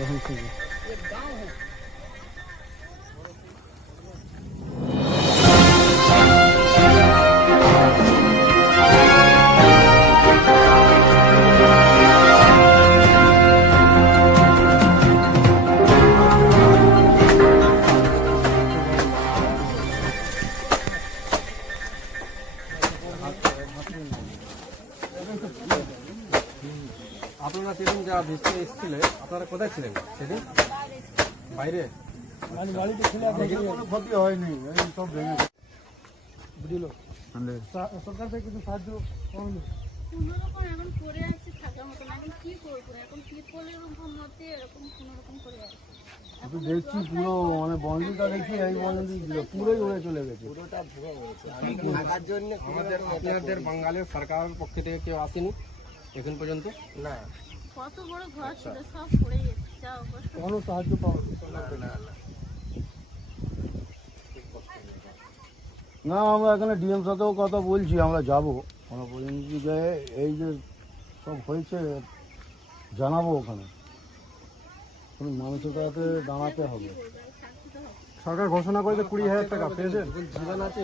रहन থেকে আপনারা সেদিন যা ভিজতে এসেছিলেন আপনারা কোথায় ছিলেন সেদিন? বাইরে? বাড়িতে ছিলেন, কোনো ক্ষতি হয়নি, এই সব ভেঙে বুঝলো। সরকার থেকে কিছু সাহায্য পাওনি? কোনোরকম এখন পড়ে আছে থাকার মতন, এখন কি করবো, এখন তিরপলের মধ্যে এরকম কোনোরকম করে আছে। আমি দেখছি পুরো মানে বন্ধুটা দেখছি এই বন্ধু পুরোই উড়ে চলে গেছে, পুরোটা ভুয়া হয়েছে। থাকার জন্য আপনাদের বাঙালির সরকারের পক্ষ থেকে কেউ আসেনি এখন পর্যন্ত? না। কত বড় ঘর ছিল সব পড়ে গেছে, যা অবস্থা। কোনো সাহায্য পাওয়া না। আমরা এখানে ডিএম সাথেও কথা বলছি, আমরা যাব, আমরা বলছি যে এই যে সব হয়েছে জানাবো, ওখানে মানুষের কাছে দাঁড়াতে হবে। সরকার ঘোষণা করেছে 20,000 টাকা পেয়েছেন। জীবন আছে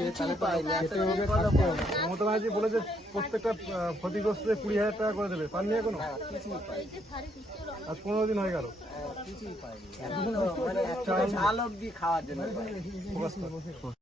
মমতা ব্যানার্জি বলেছে প্রত্যেকটা ক্ষতিগ্রস্ত 20,000 টাকা করে দেবে, পাননি এখনো? আজ 15 দিন হয়ে গেল, কিছুই পাইনি।